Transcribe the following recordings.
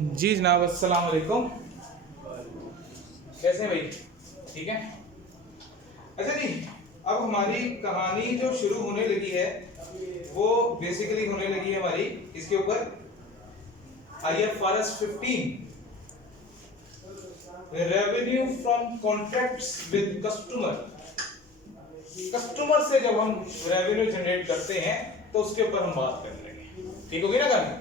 जी जनाब, अस्सलाम वालेकुम। कैसे हैं भाई? ठीक है। अच्छा जी, अब हमारी कहानी जो शुरू होने लगी है वो बेसिकली होने लगी है हमारी इसके ऊपर IFRS 15, revenue from contracts with customer. Customer से जब हम रेवेन्यू जनरेट करते हैं तो उसके ऊपर हम बात करने लगे। ठीक होगी ना कहानी?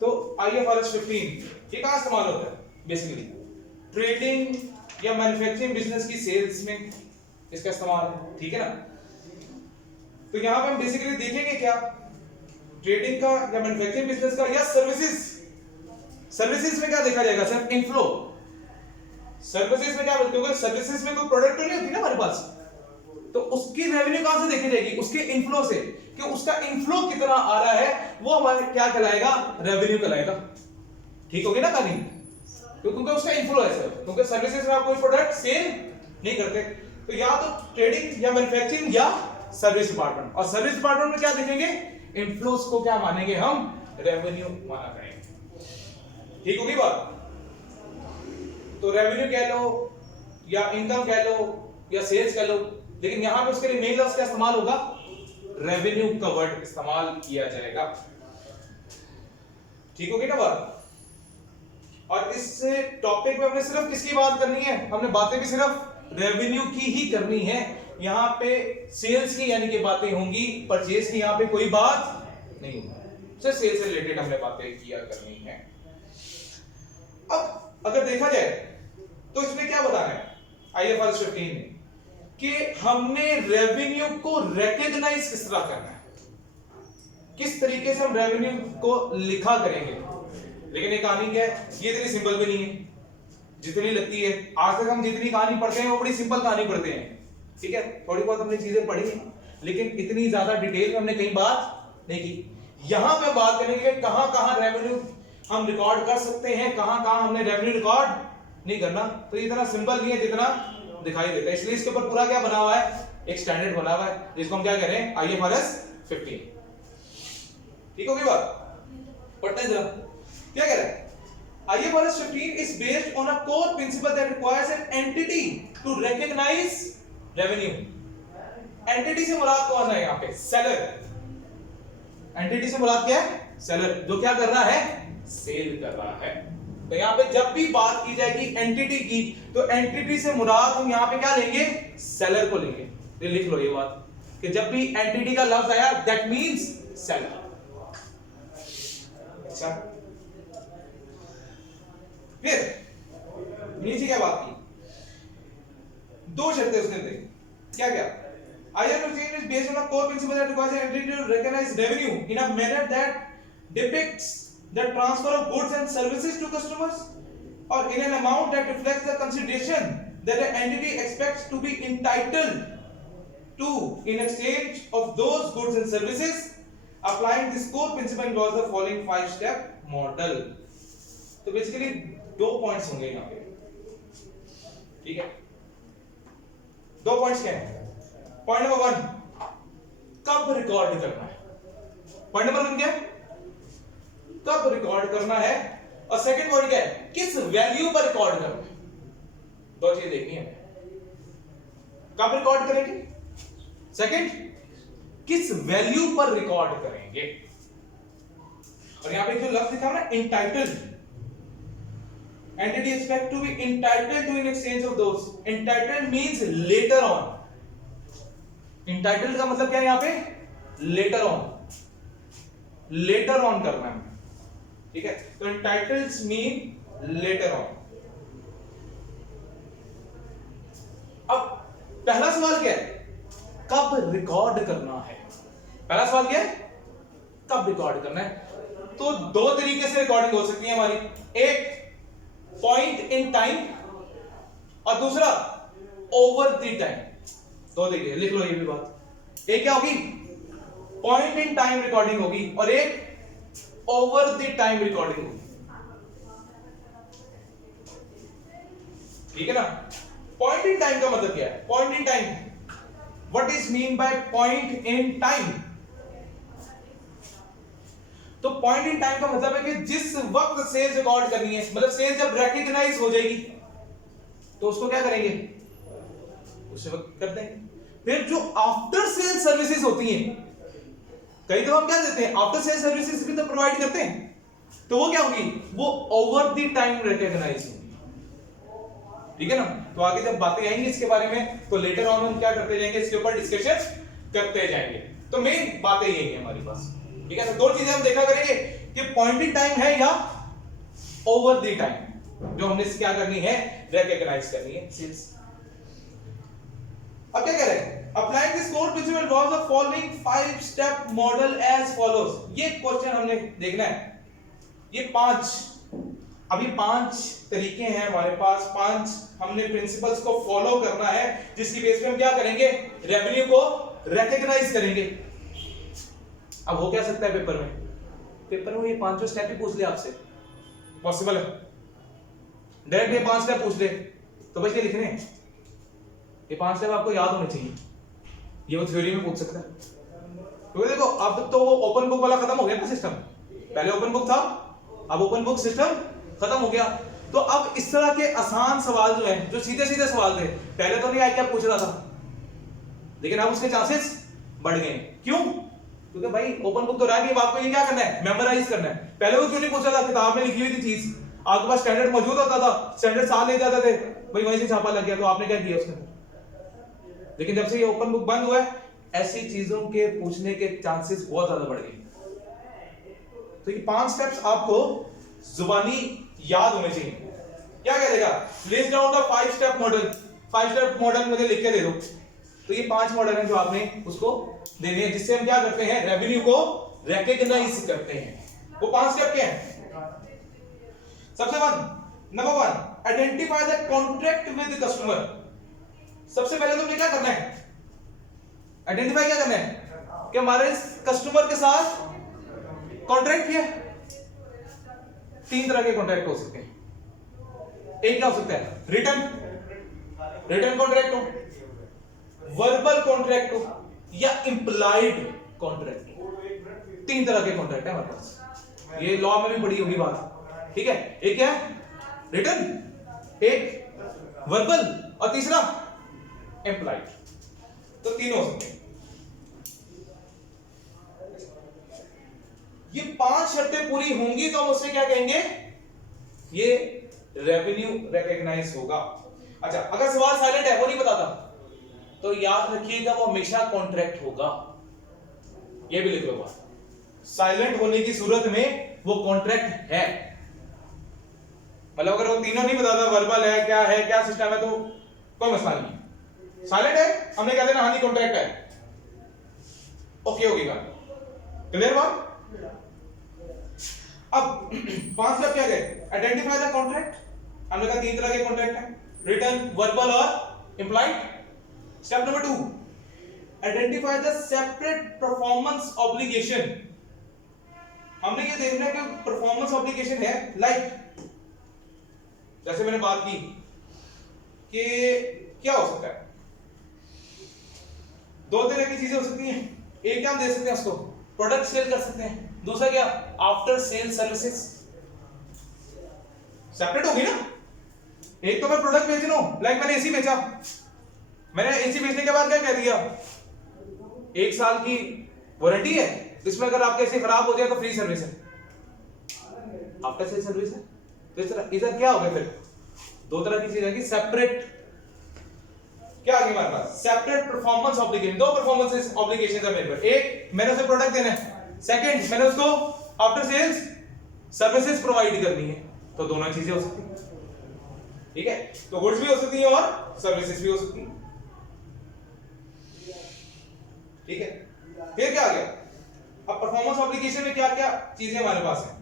तो IFRS 15 ये कहाँ इस्तेमाल होता है? बेसिकली ट्रेडिंग या मैन्युफैक्चरिंग बिजनेस की सेल्स में इसका इस्तेमाल है। ठीक है ना? तो यहां पे हम बेसिकली देखेंगे क्या, ट्रेडिंग का या मैन्युफैक्चरिंग बिजनेस का या सर्विसेज में क्या देखा जाएगा? सिर्फ इनफ्लो। सर्विसेज में क्या बोलते हो? सर्विसेज में कोई प्रोडक्ट तो नहीं होती ना हमारे पास, तो उसकी रेवेन्यू कहां से देखी जाएगी? उसके इनफ्लो से, कि उसका इनफ्लो कितना आ रहा है वो हमारे क्या कहलाएगा? रेवेन्यू कहलाएगा। ठीक होगी ना कहानी? क्योंकि उसका इनफ्लो है सर, क्योंकि सर्विसेज में आप कोई प्रोडक्ट सेल नहीं करते, तो या तो ट्रेडिंग या मैन्युफैक्चरिंग या सर्विस डिपार्टमेंट। और सर्विस डिपार्टमेंट में क्या देखेंगे? इनफ्लोस को क्या मानेंगे हम? रेवेन्यू माना करेंगे। ठीक होगी बात? तो रेवेन्यू कह लो या इनकम कह लो या सेल्स कह लो, लेकिन यहां पे उसके लिए मेन लफ्ज का इस्तेमाल होगा, रेवेन्यू का वर्ड इस्तेमाल किया जाएगा। ठीक होगी ना बात? और इस टॉपिक में हमने सिर्फ किसकी बात करनी है? हमने बातें भी सिर्फ रेवेन्यू की ही करनी है। यहां पे सेल्स की यानी कि बातें होंगी, परचेज की यहां पे कोई बात नहीं होगी, सिर्फ सेल्स से रिलेटेड हमने बातें किया करनी है। अब अगर देखा जाए तो इसमें क्या बताना है IFRS 15 में, कि हमने रेवेन्यू को रिकॉग्नाइज किस तरह करना है, किस तरीके से हम रेवेन्यू को लिखा करेंगे। लेकिन ये कहानी क्या है? ये इतनी सिंपल भी नहीं है जितनी लगती है। आज तक हम जितनी कहानी पढ़ते हैं वो बड़ी सिंपल कहानी पढ़ते हैं। ठीक है, थोड़ी बहुत हमने चीजें पढ़ी हैं, लेकिन इतनी ज्यादा डिटेल में हमने कहीं बात नहीं की। यहां पे बात करेंगे कहां कहां रेवेन्यू हम रिकॉर्ड कर सकते हैं, कहां कहां हमने रेवेन्यू रिकॉर्ड नहीं करना। तो ये इतना सिंपल नहीं है जितना दिखाई देता है, इसलिए इसके ऊपर पूरा क्या बना हुआ है? एक स्टैंडर्ड बना हुआ है, जिसको हम क्या कह रहे हैं? IFRS 15। ठीक होगी बात? पढ़ते हैं जरा क्या कह रहा है। IFRS 15 is based on a core principle that requires an entity to recognize revenue. Entity से मुराद कौन है यहाँ पे? सेलर। एंटिटी से मुराद क्या है? सेलर, जो क्या कर रहा है? सेल कर रहा है। तो यहाँ पे जब भी बात की जाएगी एंटिटी की, तो एंटिटी से मुराद हम यहाँ पे क्या लेंगे? सेलर को लेंगे। तो लिख लो ये बात कि जब भी एंटिटी का लफ्ज आया दैट मींस सेलर। अच्छा, फिर नीचे क्या बात की? दो शर्तें उसने दी। क्या क्या? IFRS 15 is based on a core principle that requires an entity to recognize revenue in a manner that depicts the transfer of goods and services to customers, or in an amount that reflects the consideration that the entity expects to be entitled to in exchange of those goods and services. Applying this core principle involves the following 5-step model. तो basically दो points होंगे यहाँ पे। ठीक है, दो points क्या है? पॉइंट नंबर 1, कब रिकॉर्ड करना है। पॉइंट नंबर 1 क्या है? कब रिकॉर्ड करना है। और सेकंड पॉइंट क्या है? किस वैल्यू पर रिकॉर्ड करना है। दो चीजें देखनी है। कब रिकॉर्ड करेंगे, सेकंड किस वैल्यू पर रिकॉर्ड करेंगे। और यहां पे जो लफ्ज लिखा है ना, entitled, entity expect to be entitled to in exchange of those. Entitled means later on. Entitled का मतलब क्या है यहां पे? later on, later on करना है। ठीक है, तो entitles mean later on। अब पहला सवाल क्या है? कब रिकॉर्ड करना है। पहला सवाल क्या है? कब रिकॉर्ड करना है। तो दो तरीके से रिकॉर्डिंग हो सकती है हमारी, एक पॉइंट इन टाइम और दूसरा ओवर द टाइम। दो तरीके, लिख लो ये भी बात। एक क्या होगी? पॉइंट इन टाइम रिकॉर्डिंग होगी और एक ओवर द टाइम रिकॉर्डिंग होगी। ठीक है ना? पॉइंट इन टाइम का मतलब क्या है? Point in time, what is mean by point in time? तो पॉइंट इन टाइम का मतलब है कि जिस वक्त सेल्स रिकॉर्ड करनी है, मतलब सेल्स जब रिकॉग्नाइज हो जाएगी तो उसको क्या करेंगे, उस वक्त कर देंगे। फिर जो आफ्टर सेल सर्विसेज होती हैं, कई तो हम क्या देते हैं, आफ्टर सेल सर्विसेज भी तो प्रोवाइड करते हैं, तो वो क्या होगी, वो ओवर द टाइम रिकॉग्नाइज होगी। ठीक है ना। तो आगे जब बातें आएंगी इसके बारे में तो लेटर ऑन हम क्या करते जाएंगे, इसके ऊपर डिस्कशन करते जाएंगे। तो मेन बातें यही है हमारे पास। ठीक है, तो दो चीजें हम देखा करेंगे कि पॉइंट इन टाइम है या ओवर द टाइम, जो हमने क्या करनी है, रिकॉग्नाइज करनी है सेल्स। अब क्या कह रहे हैं, applying this code principle involves the following 5 step model as follows. ये क्वेश्चन हमने देखना है, ये 5 अभी 5 तरीके हैं हमारे पास, 5 हमने प्रिंसिपल्स को फॉलो करना है, जिसकी बेस पे हम क्या करेंगे, रेवेन्यू को रिकॉग्नाइज करेंगे। अब हो क्या सकता है पेपर में, पेपर में ये 5 स्टेप ही पूछ ले आपसे, पॉसिबल है डायरेक्ट ये 5 स्टेप पूछ ले तो बस ये लिखने हैं, ये 5 स्टेप आपको याद होने चाहिए, ये वो थ्योरी में पूछ सकता है। तो देखो अब तो वो ओपन बुक वाला खत्म हो गया ना सिस्टम, पहले ओपन बुक था, अब ओपन बुक सिस्टम खत्म हो गया। तो अब इस तरह के आसान सवाल जो हैं, जो सीधे सीधे सवाल थे, पहले तो नहीं आई क्या पूछ रहा था, लेकिन अब उसके चांसेस बढ़ गए। क्यों, क्योंकि भाई ओपन बुक तो रहा नहीं, आपको ये क्या करना है, मेमोराइज करना है। पहले वो क्यों नहीं पूछा था, किताब में लिखी हुई थी चीज, आपके पास स्टैंडर्ड मौजूद होता था, स्टैंडर्ड साथ ले जाते थे, भाई वहीं से छापा लग गया, तो आपने क्या किया उसके अंदर। लेकिन जब से ये ओपन बुक बंद हुआ है, ऐसी चीजों के पूछने के चांसेस बहुत ज्यादा बढ़ गए। तो ये 5 स्टेप्स आपको जुबानी याद होने चाहिए। क्या कह देगा, list down the 5 step model, 5 step model मुझे लिख के दे दो। तो ये 5 मॉडल हैं जो आपने उसको देने हैं, जिससे हम क्या करते हैं, रेवेन्यू को रिकॉग्नाइज करते हैं। वो 5 स्टेप क्या है, सबसे number 1 identify the contract with customer. सबसे पहले तुमने क्या करना है, आइडेंटिफाई क्या करना है कि हमारे कस्टमर के साथ कॉन्ट्रैक्ट किया। 3 तरह के कॉन्ट्रैक्ट हो सकते हैं, एक क्या हो सकता है, रिटन कॉन्ट्रैक्ट हो, वर्बल कॉन्ट्रैक्ट हो, या इंप्लाइड कॉन्ट्रैक्ट हो। 3 तरह के कॉन्ट्रैक्ट है हमारे पास, ये लॉ में भी पढ़ी होगी बात। ठीक है, एक क्या है रिटन, एक वर्बल, और तीसरा इंप्लाइड। तो 3 हो सकते हैं। ये 5 शर्तें पूरी होंगी तो हम उससे क्या कहेंगे, ये रेवेन्यू रिकॉग्नाइज होगा। अच्छा, अगर सवाल साइलेंट है, वो नहीं बताता, तो याद रखिएगा वो हमेशा कॉन्ट्रैक्ट होगा, ये भी लिख लो बात। साइलेंट होने की सूरत में वो कॉन्ट्रैक्ट है, मतलब अगर वो तीनों नहीं बताता, वर्बल है, क्या सिस्टम है, तो कोई मसला नहीं। साइलेंट है, हमने कह देना हाँ जी कॉन्ट्रैक्ट है, ओके होगा, क्लियर बात। अब 5 स्टेप क्या गए, आइडेंटिफाई द कॉन्ट्रैक्ट, हमने कहा 3 तरह के कॉन्ट्रैक्ट हैं, रिटन, वर्बल और implied. Step number 2 identify the separate performance obligation. हमने ये देखना है कि परफॉर्मेंस ऑब्लिगेशन है, लाइक जैसे मैंने बात की कि क्या हो सकता है, 2 तरह की चीजें हो सकती हैं। एक क्या हम दे सकते हैं उसको, प्रोडक्ट सेल कर सकते हैं, दूसरा क्या, आफ्टर सेल सर्विसेज। सेपरेट होगी ना, एक तो मैं प्रोडक्ट बेच रहा हूं, लाइक मैंने एसी बेचा, मैंने एसी बेचने के बाद क्या कह दिया, 1 साल की वारंटी है, इसमें अगर आपके एसी खराब हो जाए तो फ्री सर्विस है, आफ्टर सेल सर्विस है। तो इधर क्या हो गया, फिर 2 तरह की चीज है कि सेपरेट, क्या आगे हमारे पास, separate performance obligation. 2 performance obligation है मेरे पर, एक मैंने उसे प्रोडक्ट देना है, सेकंड मैंने उसको आफ्टर सेल्स सर्विसेज प्रोवाइड करनी है, तो दोनों चीजें हो सकती हैं। ठीक है, तो गुड्स भी हो सकती है और सर्विसेज भी हो सकती है। ठीक है, फिर क्या आ गया, अब परफॉर्मेंस ऑब्लिगेशन में क्या क्या चीजें हमारे पास है,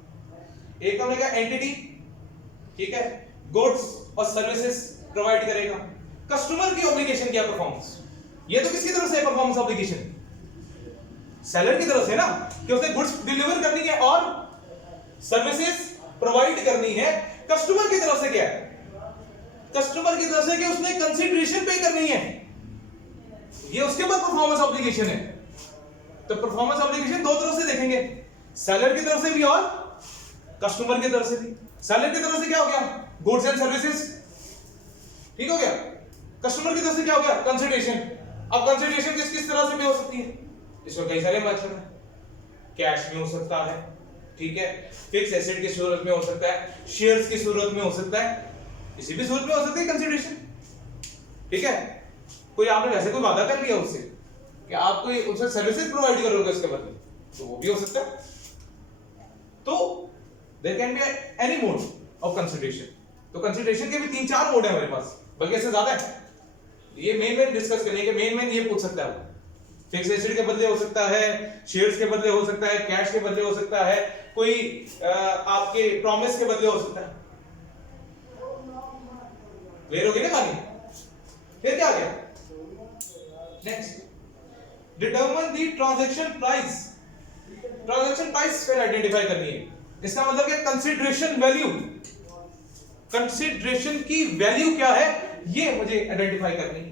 एक हमने कहा एंटिटी, ठीक है, गुड्स और सर्विसेज प्रोवाइड करेगा। कस्टमर की ऑब्लिगेशन क्या, परफॉर्मेंस, ये तो किसकी तरफ से है परफॉर्मेंस ऑब्लिगेशन, सेलर की तरफ से ना, कि उसने गुड्स डिलीवर करनी है और सर्विसेज प्रोवाइड करनी है। कस्टमर की तरफ से क्या है, कस्टमर की तरफ से कि उसने कंसीडरेशन पे करनी है, ये उसके बाद परफॉर्मेंस ऑब्लिगेशन है। तो परफॉर्मेंस ऑब्लिगेशन 2 तरफ से देखेंगे, सेलर की तरफ से भी और कस्टमर की तरफ से भी। सेलर की तरफ से क्या हो गया, गुड्स एंड सर्विसेज, ठीक हो गया। कस्टमर की तरफ से क्या हो गया, कंसिडरेशन। अब कंसिडरेशन किस किस तरह से भी हो सकती है, इसमें कई सारे मेथड हैं। कैश में हो सकता है, ठीक है, फिक्स एसेट की सूरत में हो सकता है, शेयर्स की सूरत में हो सकता है, किसी भी सूरत में हो सकती है कंसिडरेशन, ठीक है। कोई आपने वैसे कोई वादा कर लिया उससे कि आप कोई उसे सर्विसेज प्रोवाइड करोगे उसके बदले, तो वो भी हो सकता है। तो there can be any mode of consideration. तो कंसिडरेशन के भी 3-4 मोड है हमारे पास, बल्कि इससे ज्यादा है। ये मेन डिस्कस करेंगे, मेन ये पूछ सकता है, फिक्स एसेट के बदले हो सकता है, शेयर्स के बदले हो सकता है, कैश के बदले हो सकता है, कोई आपके प्रॉमिस के बदले हो सकता है। क्लियर हो गई ना कहानी? फिर क्या आ गया next, determine the transaction price. Transaction price फिर आइडेंटिफाई करनी है। इसका मतलब क्या, कंसीडरेशन वैल्यू, कंसीडरेशन की वैल्यू क्या है ये मुझे आइडेंटिफाई करनी है।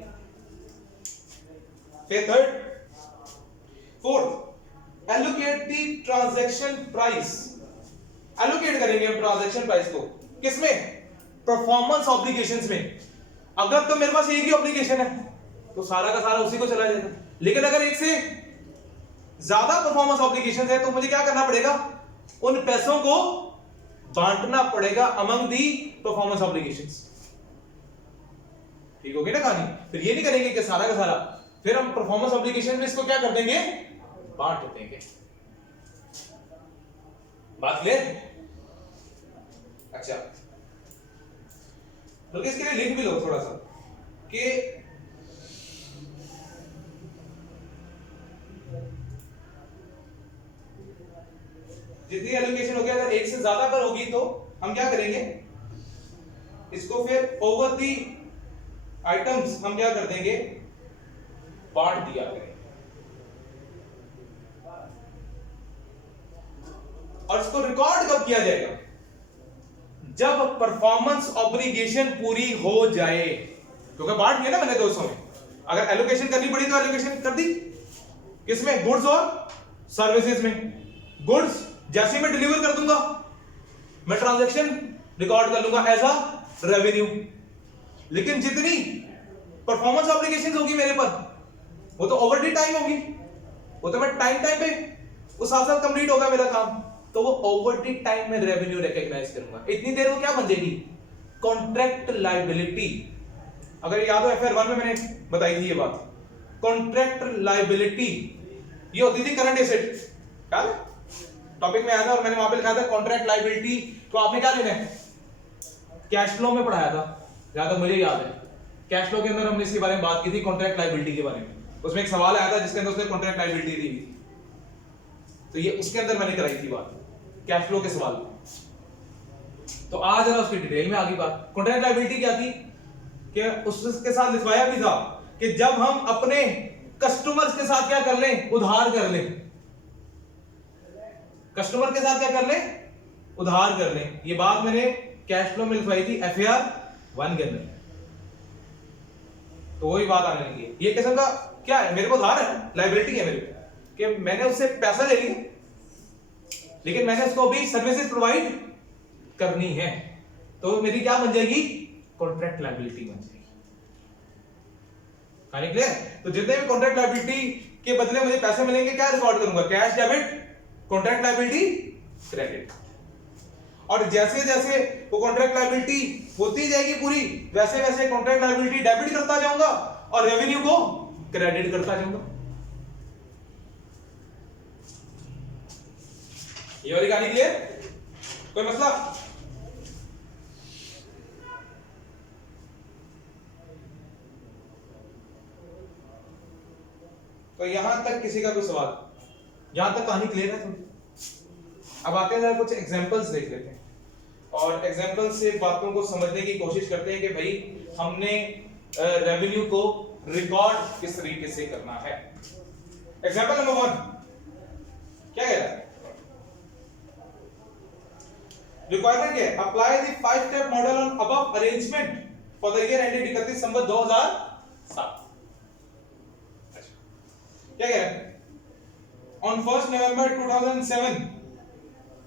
फिर third, fourth, allocate the transaction price. Allocate करेंगे हम ट्रांजैक्शन प्राइस को, किसमें, परफॉर्मेंस ऑब्लिगेशंस में। अगर तो मेरे पास एक ही ऑब्लिगेशन है तो सारा का सारा उसी को चला जाएगा, लेकिन अगर एक से ज्यादा परफॉर्मेंस ऑब्लिगेशंस है तो मुझे क्या करना पड़ेगा, उन पैसों को बांटना पड़ेगा अमंग दी परफॉर्मेंस ऑब्लिगेशंस। ठीक होगी ना कहानी? फिर ये नहीं करेंगे कि सारा का सारा, फिर हम परफॉर्मेंस ऑब्लिगेशन में इसको क्या कर देंगे, बांट देंगे। बात क्लियर? अच्छा, तो इसके लिए लिख भी लो थोड़ा सा कि जितनी एलोकेशन होगी, अगर एक से ज्यादा पर होगी तो हम क्या करेंगे, इसको फिर ओवर दी आइटम्स हम क्या कर देंगे, बांट दिया करेंगे। और इसको रिकॉर्ड कब किया जाएगा, जब परफॉर्मेंस ऑब्लिगेशन पूरी हो जाए। क्योंकि बांट दिया ना मैंने दोस्तों में, अगर एलोकेशन करनी पड़ी तो एलोकेशन कर दी, किसमें, गुड्स और सर्विसेज में। गुड्स जैसे मैं डिलीवर कर दूंगा, मैं ट्रांजैक्शन रिकॉर्ड कर लूंगा एज अ रेवेन्यू। लेकिन जितनी परफॉर्मेंस ऑब्लिगेशंस होगी मेरे पर, वो तो ओवर दी टाइम होगी, वो तो मैं टाइम पे उस साथ साथ कंप्लीट होगा मेरा काम, तो वो ओवर दी टाइम में रेवेन्यू रिकॉग्नाइज करूंगा। इतनी देर वो क्या बन जाएगी, कॉन्ट्रैक्ट लायबिलिटी। अगर याद हो FR1 में मैंने बताई थी ये बात, कॉन्ट्रैक्ट लायबिलिटी ये होती थी करंट एसेट, क्या टॉपिक में आया था और मैंने वहां पे लिखा था कॉन्ट्रैक्ट लायबिलिटी। तो आपने क्या लेना है, कैश फ्लो में पढ़ाया था, जहां तक मुझे याद है कैश फ्लो के अंदर हमने इसके बारे में बात की थी, कॉन्ट्रैक्ट लायबिलिटी के बारे में। उसमें एक सवाल आया था जिसके अंदर उसने कॉन्ट्रैक्ट लायबिलिटी दी थी, तो ये उसके अंदर मैंने कराई थी बात, कैश फ्लो के सवाल। तो आज जरा उसकी डिटेल में आ गई बात। कॉन्ट्रैक्ट लायबिलिटी क्या थी कि उसके साथ लिखवाया भी था कि जब हम अपने कस्टमर्स के साथ क्या कर लें, उधार कर लें, कस्टमर के साथ क्या कर लें, उधार कर लें। ये बात मैंने कैश फ्लो में लिखवाई थी FR1 के अंदर। तो वही बात आने लगी है, ये किस्म का क्या है, मेरे को उधार है, लायबिलिटी है मेरे को, कि मैंने उससे पैसा ले लिया लेकिन मैंने उसको अभी सर्विसेज प्रोवाइड करनी है, तो मेरी क्या बन जाएगी, कॉन्ट्रैक्ट लायबिलिटी बन जाएगी। कहानी क्लियर? तो जितने भी कॉन्ट्रैक्ट लायबिलिटी के बदले मुझे पैसे मिलेंगे, क्या रिकॉर्ड करूंगा, cash debit, contract liability credit. और जैसे जैसे वो कॉन्ट्रैक्ट लायबिलिटी होती जाएगी पूरी, वैसे वैसे कॉन्ट्रैक्ट लायबिलिटी डेबिट करता जाऊंगा और रेवेन्यू को क्रेडिट करता जाऊंगा। ये वाली कहानी क्लियर? कोई मसला? तो यहां तक किसी का कोई सवाल? यहां तक कहानी क्लियर है थोड़ी? अब आते हैं कुछ एग्जांपल्स देख लेते हैं और एग्जांपल से बातों को समझने की कोशिश करते हैं कि भाई हमने रेवेन्यू को रिकॉर्ड किस तरीके से करना है। एग्जांपल नंबर 1 क्या कह रहा है, रिक्वायरमेंट क्या है, apply the 5 step model on above arrangement for the year ended 31 दिसंबर 2007। क्या कह रहा है, on 1 November 2007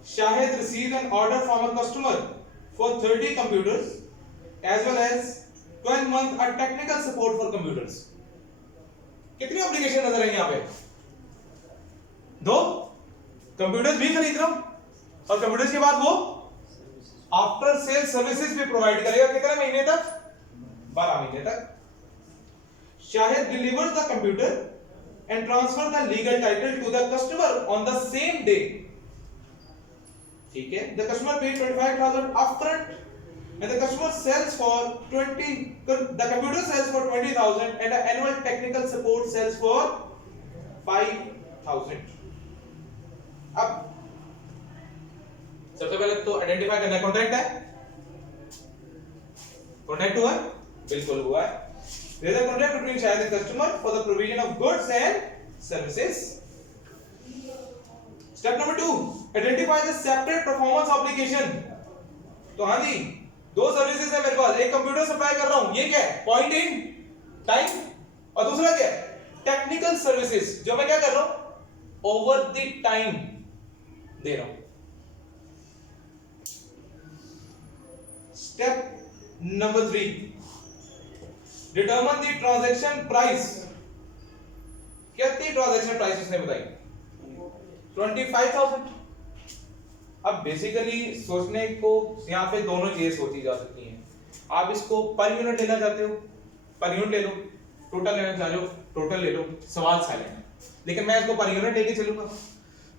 Shahid received an order from a customer for 30 computers as well as 12 month a technical support for computers. कितनी application नजर है यहाँ पे? दो कंप्यूटर्स भी खरीद रहा हूं और कंप्यूटर्स के बाद वो आफ्टर सेल सर्विसेज भी प्रोवाइड करेगा। कितने महीने तक? 12 महीने तक। Shahid delivers the computer and transfer the legal title to the customer on the same day. ठीक है, the customer paid 25,000 upfront and the customer sells for 20, the computer sells for 20,000 and the annual technical support sells for 5,000. अब सबसे पहले तो identify करना है contract है, contract हुआ है, बिल्कुल हुआ है। There is a contract between Shahid and customer for the provision of goods and services. Step number 2, identify the separate performance obligation. तो हाँ जी, दो सर्विसेज है मेरे पास, एक कंप्यूटर सप्लाई कर रहा हूं, ये क्या है? पॉइंट इन टाइम, और दूसरा क्या है? टेक्निकल सर्विसेज, जो मैं क्या कर रहा हूं? ओवर द टाइम दे रहा हूं। Step number 3, determine the transaction price. कितनी ट्रांजैक्शन प्राइस उसने बताई? 25,000। अब बेसिकली सोचने को यहाँ पे दोनों चीजें सोची जा सकती हैं। आप इसको पर यूनिट लेना चाहते हो, पर यूनिट ले लो, टोटल लेना चाह रहे हो, टोटल ले लो, सवाल साइलेंट है। लेकिन मैं इसको पर यूनिट लेके चलूंगा।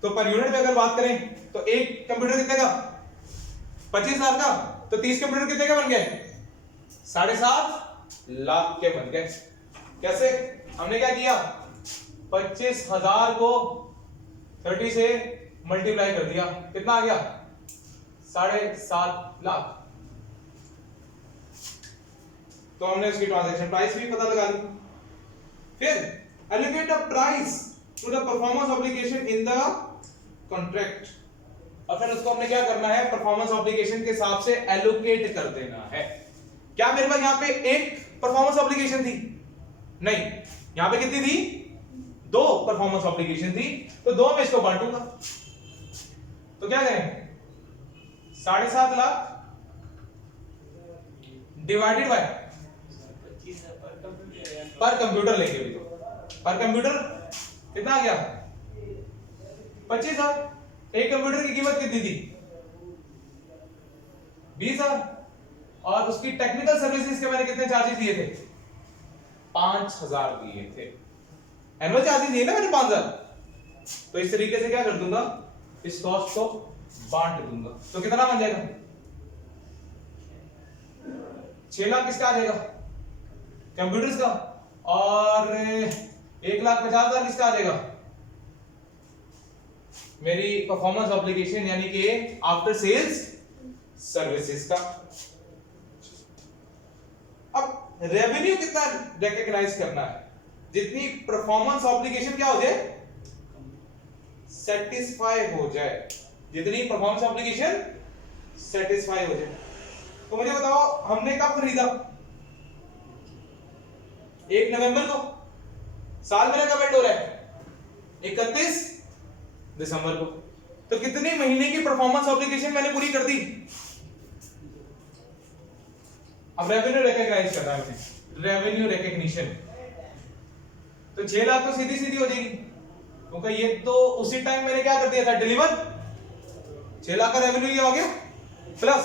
तो पर यूनिट में अगर बात करें तो एक कंप्यूटर कितने का? 25,000 का। तो 30 कंप्यूटर कितने के बन गए? 7.5 लाख के बन गए। कैसे? हमने क्या किया? 25,000 को 30 से मल्टीप्लाई कर दिया, कितना आ गया? 7.5 लाख। तो हमने उसकी ट्रांजैक्शन प्राइस भी पता लगा ली। फिर allocate a price to the performance obligation in the contract, और फिर उसको हमने क्या करना है? परफॉर्मेंस ऑब्लिगेशन के हिसाब से एलोकेट कर देना है। क्या मेरे पास यहाँ पे एक परफॉर्मेंस ऑब्लिगेशन थी? नहीं, यहाँ पे कितनी थी? 2 परफॉर्मेंस ऑब्लिगेशन थी, तो 2 में इसको बांटूंगा। तो क्या करें? 7.5 लाख डिवाइडेड बाय पर कंप्यूटर लेंगे भी, तो पर कंप्यूटर कितना आ गया? 25,000। एक कंप्यूटर की कीमत कितनी थी? 20,000। और उसकी टेक्निकल सर्विसेज के मैंने कितने चार्जेस दिए थे? 5,000 दिए थे। एनुअल चार्जेस दिए ना मैंने 5,000। तो इस तरीके से क्या कर दूंगा? इस कॉस्ट को बांट दूंगा। तो कितना बन जाएगा? 6 लाख किसका आ जाएगा? कंप्यूटर्स का। और 1,50,000 किसका आ जाएगा? मेरी परफॉर्मेंस ऑब्लिगेशन यानी कि आफ्टर सेल्स सर्विसेज का। अब रेवेन्यू कितना रिकॉग्नाइज करना है? जितनी परफॉर्मेंस ऑब्लिगेशन क्या हो जाए? सेटिस्फाई हो जाए। जितनी परफॉर्मेंस ऑब्लिगेशन सेटिस्फाई हो जाए। तो मुझे बताओ, हमने कब खरीदा? 1 नवंबर को। साल मेरा कब एंड हो रहा है? 31 दिसंबर को। तो कितने महीने की परफॉर्मेंस ऑब्लिगेशन मैंने पूरी कर दी? अब रेवेन्यू रिकॉग्नाइज करना है मुझे, रेवेन्यू रिकॉग्निशन। तो 6 लाख तो सीधी सीधी हो जाएगी, क्योंकि ये तो उसी टाइम मैंने क्या कर दिया था? डिलीवर। 6 लाख का रेवेन्यू ये आ गया, प्लस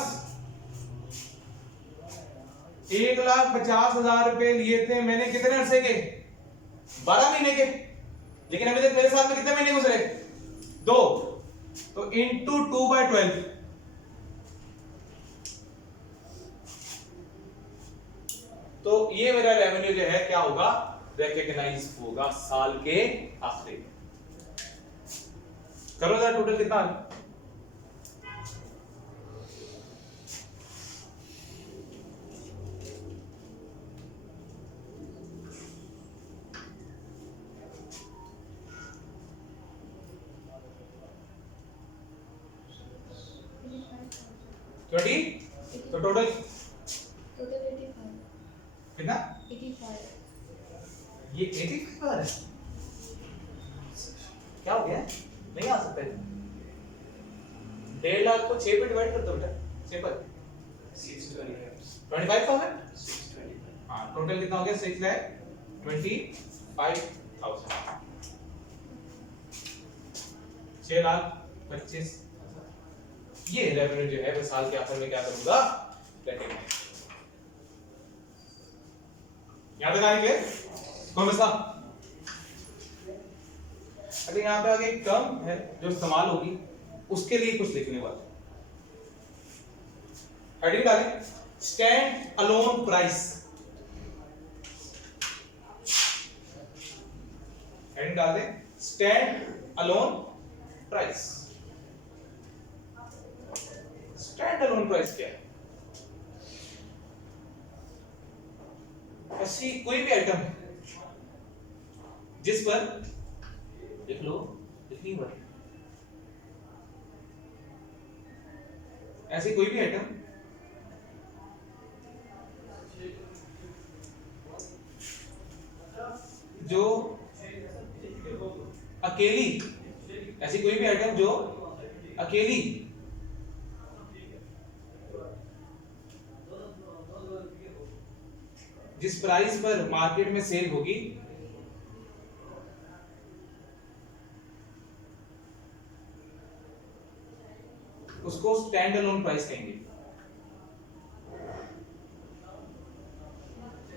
1,50,000 रुपए लिए थे मैंने कितने अरसे के? 12 महीने के। लेकिन अभी तक मेरे साथ में कितने महीने गुजरे? 2। तो इंटू 2/12। तो ये मेरा रेवेन्यू जो है क्या होगा? रिकॉग्नाइज होगा साल के आखिरी में। करो जरा टोटल कितना? 20। तो टोटल 85। कितना? 85। ये 85 है। क्या हो गया? नहीं आ सकते। 1.5 लाख को 6 पे डिवाइड कर दो बेटा, सिंपल। 25,000। हाँ, टोटल कितना हो गया? 6,25,000। 6,25,000। ये रेवेन्यू जो है मैं साल के आखिर में क्या करूंगा? रिकॉग्नाइज। याद लगाने के कौन सा? अगर यहाँ पे आगे एक टर्म है जो इस्तेमाल होगी, उसके लिए कुछ लिखने वाला। हेडिंग डालें, स्टैंड अलोन प्राइस। हेडिंग डाल दें, stand alone price. Stand alone price क्या है? ऐसी कोई भी आइटम है जिस पर, लिख लो, लिखनी पर, ऐसी कोई भी आइटम जो अकेली, ऐसी कोई भी आइटम जो अकेली जिस प्राइस पर मार्केट में सेल होगी, उसको स्टैंड अलोन प्राइस कहेंगे।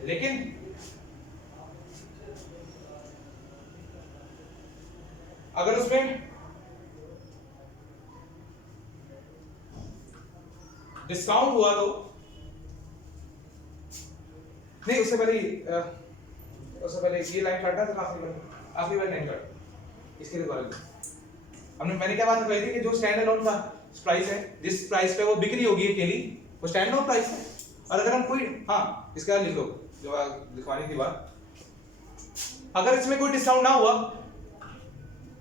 लेकिन अगर उसमें डिस्काउंट हुआ तो नहीं, उससे पहले ये लाइन काटना था, आखिरी वाली लाइन काट, इसके बारे में हमने, मैंने क्या बात कही थी कि जो स्टैंड अलोन का प्राइस है, जिस प्राइस पे वो बिक्री होगी अकेली, वो स्टैंड अलोन प्राइस है। और अगर हम कोई, हाँ इसका लिख लो जो लिखवानी थी बात, अगर इसमें कोई डिस्काउंट ना हुआ,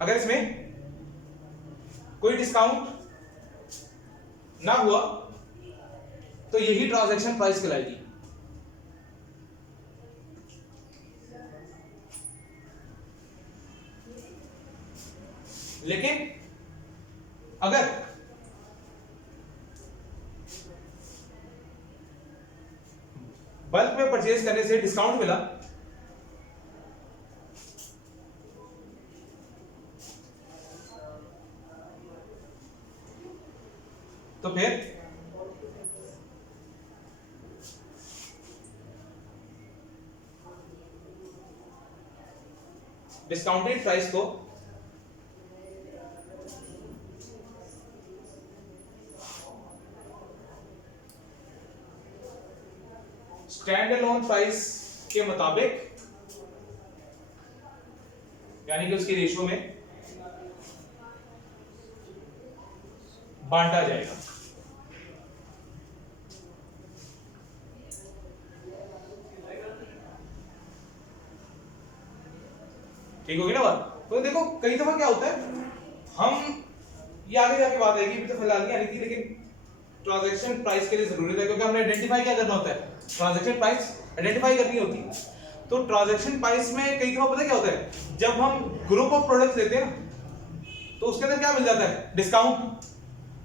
अगर इसमें कोई डिस्काउंट ना हुआ तो यही ट्रांजैक्शन प्राइस कहलाएगी। लेकिन अगर बल्क में परचेज करने से डिस्काउंट मिला तो फिर डिस्काउंटेड प्राइस को स्टैंड अलोन प्राइस के मुताबिक, यानी कि उसकी रेशियो में बांटा जाएगा। ठीक होगी ना बात? तो देखो कई दफा क्या होता है, हम ये आगे जाके बात आएगी, अभी तो फिलहाल नहीं आ रही थी, लेकिन ट्रांजैक्शन प्राइस के लिए जरूरी है क्योंकि हमने आइडेंटिफाई क्या करना होता है, ट्रांजैक्शन प्राइस आइडेंटिफाई करनी होती है। तो ट्रांजैक्शन प्राइस में कई दफा पता क्या होता है, जब हम ग्रुप ऑफ प्रोडक्ट्स लेते हैं तो उसके अंदर क्या मिल जाता है? डिस्काउंट।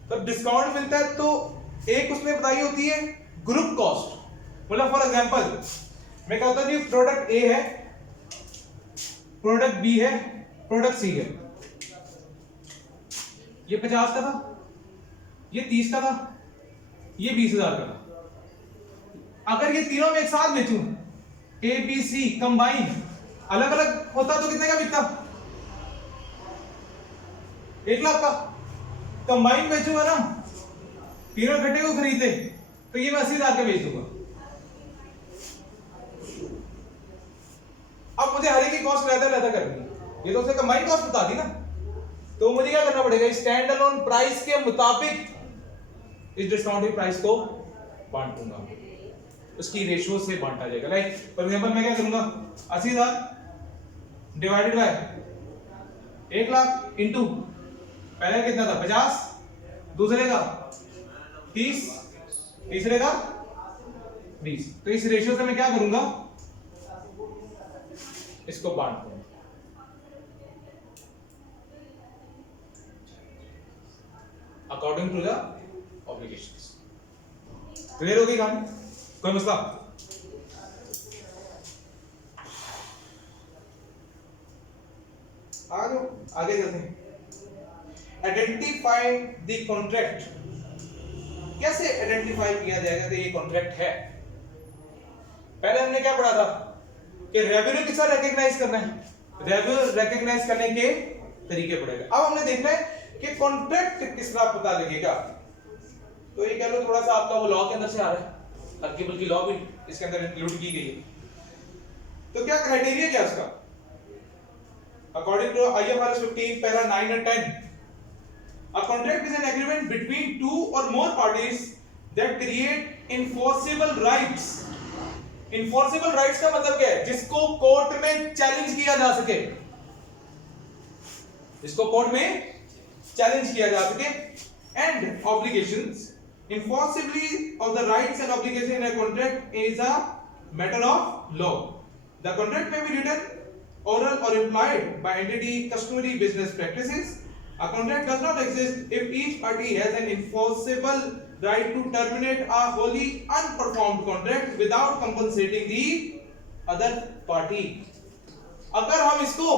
तो डिस्काउंट मिलता है तो एक उसमें बताई होती है ग्रुप कॉस्ट। मतलब फॉर एग्जांपल मैं कहता हूं जी प्रोडक्ट ए है, प्रोडक्ट बी है, प्रोडक्ट सी है, ये 50 का था, ये 30 का था, ये 20,000 का था। अगर ये तीनों में एक साथ बेचूं, ए बी सी कंबाइन, अलग अलग होता तो कितने का बिकता? 1 लाख का। कंबाइन बेचूंगा ना, तीनों इकट्ठे को खरीदे तो ये मैं 80,000 के बेच दूंगा। अब मुझे हर एक की कॉस्ट लहदा करनी है, ये तो उसने कंबाइन कॉस्ट बता दी ना, तो मुझे क्या करना पड़ेगा? स्टैंड अलोन प्राइस के मुताबिक इस डिस्काउंटेड प्राइस को बांटूंगा, उसकी रेशियो से बांटा जाएगा। लाइक फॉर एग्जांपल मैं क्या करूंगा, 80,000 डिवाइडेड बाय 1 लाख इंटू पहले कितना था 50, दूसरे का 30, तीसरे का 20। तो इस रेशियो से मैं क्या करूंगा? इसको बांट दूंगा। According to the obligations. Clear होगी कहानी? कोई मसला? आगे चलते हैं। Identify the contract. कैसे आइडेंटिफाई किया जाएगा कि ये कॉन्ट्रैक्ट है? पहले हमने क्या पढ़ा था कि रेवेन्यू किसका रिकॉग्नाइज करना है, रेवेन्यू रिकॉग्नाइज करने के तरीके पड़ेगा। अब हमने देखना है कि कॉन्ट्रैक्ट किस तरह पता लगेगा। तो ये कह लो थोड़ा सा आपका वो लॉ के अंदर से आ रहा है, हल्की बल्कि लॉ भी इसके अंदर इंक्लूड की गई है। तो क्या क्राइटेरिया क्या उसका? According to IFRS 15 para 9 and 10, a contract is an agreement between two or more parties that create enforceable rights. Enforceable rights का मतलब क्या है? जिसको कोर्ट में चैलेंज किया जा सके, जिसको कोर्ट में चैलेंज किया जा सके। And obligations, enforceability of the rights and obligations in a contract is a matter of law. The contract may be written, oral or implied by entity customary business practices. A contract does not exist if each party has an enforceable right to terminate a wholly unperformed contract without compensating the other party. अगर हम इसको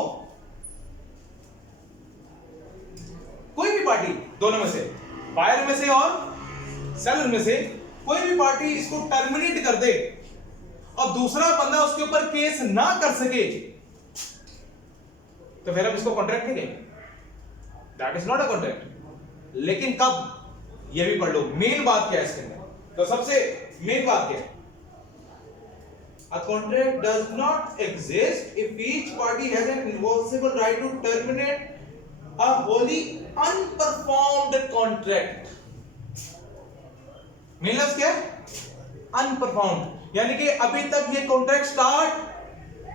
कोई भी party, दोनों में से, buyer में से और सेलर में से कोई भी पार्टी इसको टर्मिनेट कर दे और दूसरा बंदा उसके ऊपर केस ना कर सके, तो फिर हम इसको कॉन्ट्रैक्ट नहीं कहेंगे। That is not a contract. लेकिन कब? ये भी पढ़ लो, मेन बात क्या है इसके अंदर। तो सबसे मेन बात क्या है? A contract does not exist if each party has an enforceable right to terminate a wholly unperformed contract. Main लफ्ज क्या है? अनपरफॉर्म्ड, यानी कि अभी तक ये कॉन्ट्रैक्ट स्टार्ट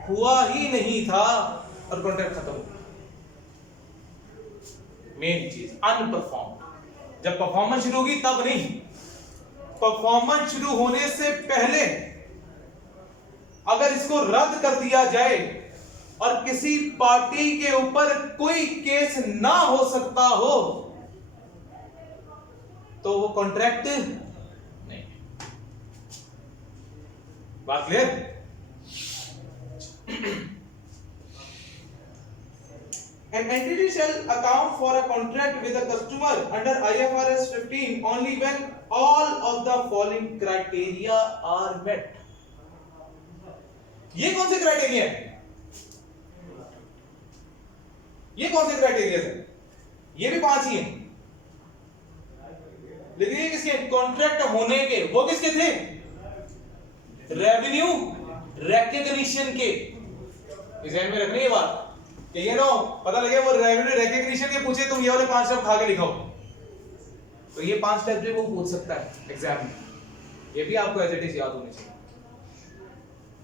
हुआ ही नहीं था और कॉन्ट्रैक्ट खत्म हो। मेन चीज अनपरफॉर्म्ड। जब परफॉर्मेंस शुरू होगी तब नहीं, परफॉर्मेंस शुरू होने से पहले अगर इसको रद्द कर दिया जाए और किसी पार्टी के ऊपर कोई केस ना हो सकता हो तो वो कॉन्ट्रैक्ट नहीं। बात clear? An entity shall account for a contract with a customer under IFRS 15 only when all of the following criteria are met. ये कौन से क्राइटेरिया है? ये कौन से क्राइटेरिया है? ये भी 5 ही हैं, लेकिन ये किसके? कॉन्ट्रैक्ट होने के। वो किसके थे? रेवेन्यू रिकॉग्निशन के। ध्यान में रखनी है बात कि ये नो पता लगे वो रेवेन्यू रिकॉग्निशन के पूछे, तुम ये वाले 5 स्टेप खा के लिखाओ, तो ये 5 स्टेप जो वो पूछ सकता है एग्जाम में। ये भी आपको एज इट इज याद होने चाहिए।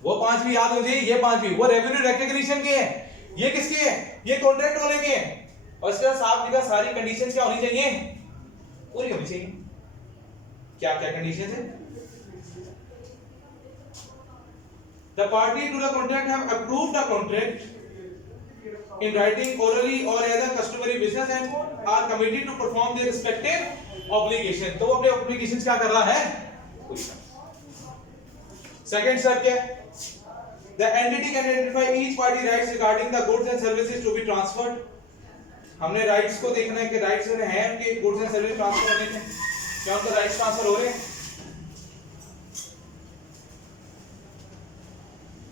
वो 5 भी याद हो जाए, ये 5 भी। वो रेवेन्यू रिकॉग्निशन के हैं, ये किसके हैं? ये कॉन्ट्रैक्ट होने के हैं। और इसका साफ लिखा सारी कंडीशंस क्या होनी चाहिए? पूरी होनी चाहिए। क्या क्या कंडीशंस है? The party to the contract have approved the contract in writing, orally or as a customary business and are committed to perform their respective obligation. तो वो अपने obligations क्या कर रहा है? Second step क्या है? The entity can identify each party rights regarding the goods and services to be transferred. हमने rights को देखना है कि rights हैं उनके goods and services ट्रांसफर होने के, क्या उनके rights ट्रांसफर हो रहे हैं?